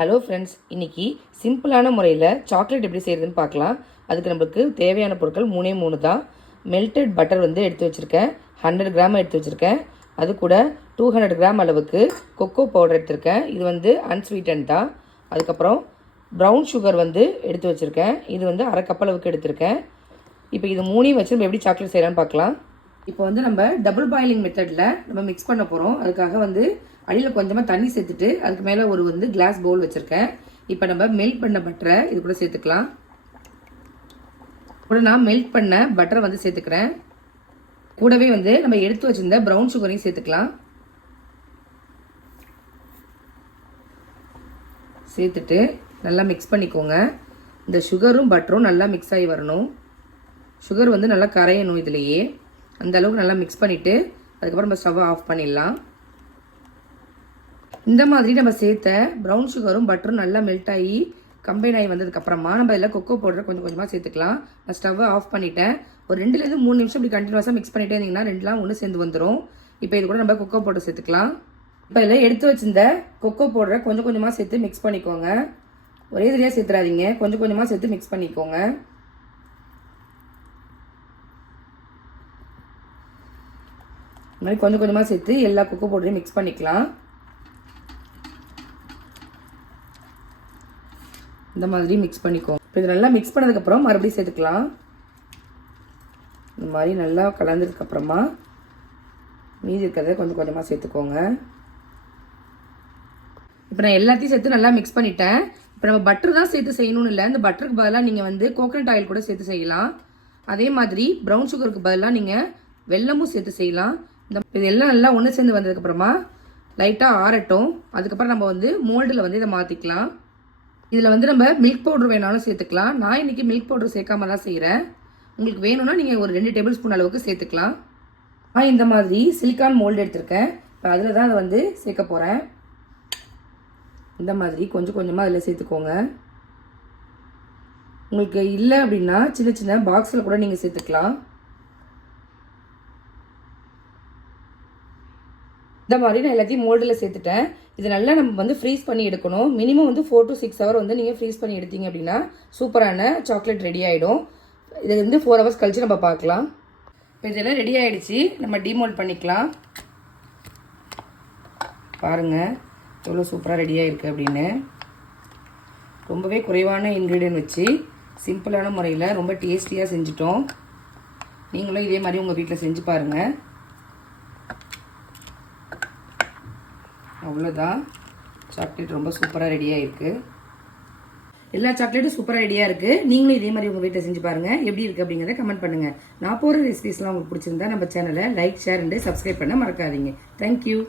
Hello friends, இன்றைக்கி சிம்பிளான முறையில் சாக்லேட் எப்படி செய்கிறதுன்னு பார்க்கலாம். அதுக்கு நம்மளுக்கு தேவையான பொருட்கள் 3 தான். மெல்டட் பட்டர் எடுத்து வச்சுருக்கேன், 100 கிராம் எடுத்து வச்சுருக்கேன். அது கூட 200 கிராம் அளவுக்கு கொக்கோ பவுடர் எடுத்திருக்கேன். இது அன்ஸ்வீட்டன் தான். அதுக்கப்புறம் ப்ரௌன் சுகர் எடுத்து வச்சுருக்கேன். இது அரை கப் அளவுக்கு எடுத்திருக்கேன். இப்போ இது 3 வச்சு நம்ம எப்படி சாக்லேட் செய்யலான்னு பார்க்கலாம். இப்போ நம்ம டபுள் பாயிலிங் மெத்தடில் நம்ம மிக்ஸ் பண்ண போகிறோம். அதுக்காக அடியில் கொஞ்சமாக தண்ணி சேர்த்துட்டு அதுக்கு மேலே ஒரு கிளாஸ் பவுல் வச்சுருக்கேன். இப்போ நம்ம மெல்ட் பண்ண பட்டரை இது கூட சேர்த்துக்கலாம். கூட நான் மெல்ட் பண்ண பட்டரை சேர்த்துக்கிறேன். கூடவே நம்ம எடுத்து வச்சிருந்த ப்ரௌன் சுகரையும் சேர்த்துக்கலாம். சேர்த்துட்டு நல்லா மிக்ஸ் பண்ணிக்கோங்க. இந்த சுகரும் பட்டரும் நல்லா மிக்ஸ் ஆகி வரணும். சுகர் நல்லா கரையணும். இதுலேயே அந்த அளவுக்கு நல்லா மிக்ஸ் பண்ணிவிட்டு அதுக்கப்புறம் நம்ம ஸ்டவ்வை ஆஃப் பண்ணிடலாம். இந்த மாதிரி நம்ம சேர்த்த ப்ரௌன் சுகரும் பட்டரும் நல்லா மெல்ட் ஆகி கம்பைன் ஆகி வந்ததுக்கப்புறமா நம்ம இதில் கொக்கோ பவுடரை கொஞ்சம் கொஞ்சமாக சேர்த்துக்கலாம். நான் ஸ்டவ்வை ஆஃப் பண்ணிட்டேன். ஒரு 2லேருந்து 3 நிமிஷம் இப்படி கண்டினியூஸாக மிக்ஸ் பண்ணிட்டே இருந்தீங்கன்னா 2லாம் ஒன்று சேர்ந்து வந்துடும். இப்போ இது கூட நம்ம கொக்கோ பவுடர் சேர்த்துக்கலாம். இப்போ இதில் எடுத்து வச்சிருந்த கொக்கோ பவுடரை கொஞ்சம் கொஞ்சமாக சேர்த்து மிக்ஸ் பண்ணிக்கோங்க. ஒரே இதிலேயே சேர்த்துறாதீங்க, கொஞ்சம் கொஞ்சமாக சேர்த்து மிக்ஸ் பண்ணிக்கோங்க. இந்த மாதிரி கொஞ்சம் கொஞ்சமாக சேர்த்து எல்லா கொக்கோ பவுடரையும் மிக்ஸ் பண்ணிக்கலாம். இந்த மாதிரி மிக்ஸ் பண்ணிக்கோங்க. இப்போ இது நல்லா மிக்ஸ் பண்ணதுக்கப்புறம் மறுபடியும் சேர்த்துக்கலாம். இந்த மாதிரி நல்லா கலந்ததுக்கப்புறமா மீதி இருக்கிறத கொஞ்சம் கொஞ்சமாக சேர்த்துக்கோங்க. இப்போ நான் எல்லாத்தையும் சேர்த்து நல்லா மிக்ஸ் பண்ணிட்டேன். இப்போ நம்ம பட்டர் தான் சேர்த்து செய்யணும்னு இல்லை. இந்த பட்டருக்கு பதிலாக நீங்கள் கோகனட் ஆயில் கூட சேர்த்து செய்யலாம். அதே மாதிரி ப்ரௌன் சுகருக்கு பதிலாக நீங்கள் வெல்லமும் சேர்த்து செய்யலாம். இது எல்லாம் நல்லா ஒன்று சேர்ந்து வந்ததுக்கப்புறமா லைட்டாக ஆறட்டும். அதுக்கப்புறம் நம்ம மோல்டில் இதை மாற்றிக்கலாம். இதில் நம்ம மில்க் பவுடர் வேணாலும் சேர்த்துக்கலாம். நான் இன்றைக்கி மில்க் பவுடர் சேர்க்காம தான் செய்கிறேன். உங்களுக்கு வேணும்னா நீங்கள் ஒரு 2 டேபிள் ஸ்பூன் அளவுக்கு சேர்த்துக்கலாம். நான் இந்த மாதிரி சிலிக்கான் மோல்டு எடுத்திருக்கேன். இப்போ அதில் தான் அதை சேர்க்க போகிறேன். இந்த மாதிரி கொஞ்சம் கொஞ்சமாக அதில் சேர்த்துக்கோங்க. உங்களுக்கு இல்லை அப்படின்னா சின்ன சின்ன பாக்ஸில் கூட நீங்கள் சேர்த்துக்கலாம். இந்த மாதிரி நான் எல்லாத்தையும் மோல்டில் சேர்த்துட்டேன். இது நல்லா நம்ம ஃப்ரீஸ் பண்ணி எடுக்கணும். மினிமம் 4 to 6 ஹவர் நீங்கள் ஃப்ரீஸ் பண்ணி எடுத்தீங்க அப்படின்னா சூப்பரான சாக்லேட் ரெடி ஆகிடும். இது 4 ஹவர்ஸ் கழிச்சு நம்ம பார்க்கலாம். இப்போ இதெல்லாம் ரெடி ஆகிடுச்சு. நம்ம டிமோல்ட் பண்ணிக்கலாம். பாருங்கள் எவ்வளோ சூப்பராக ரெடி ஆகிருக்கு அப்படின்னு. ரொம்பவே குறைவான இன்க்ரீடியன்ட் வச்சு சிம்பிளான முறையில் ரொம்ப டேஸ்டியாக செஞ்சுட்டோம். நீங்களும் இதே மாதிரி உங்கள் வீட்டில் செஞ்சு பாருங்கள். அவ்வளோதான், சாக்லேட் ரொம்ப சூப்பராக ரெடியாக இருக்குது. எல்லா சாக்லேட்டும் சூப்பராக ரெடியாக இருக்குது. நீங்களும் இதே மாதிரி உங்கள் வீட்டில் செஞ்சு பாருங்கள். எப்படி இருக்குது அப்படிங்கிறத கமெண்ட் பண்ணுங்கள். நான் போகிற ரெசிபிஸ்லாம் உங்களுக்கு பிடிச்சிருந்தா நம்ம சேனலை லைக், ஷேர் அண்ட் சப்ஸ்கிரைப் பண்ண மறக்காதீங்க. தேங்க்யூ.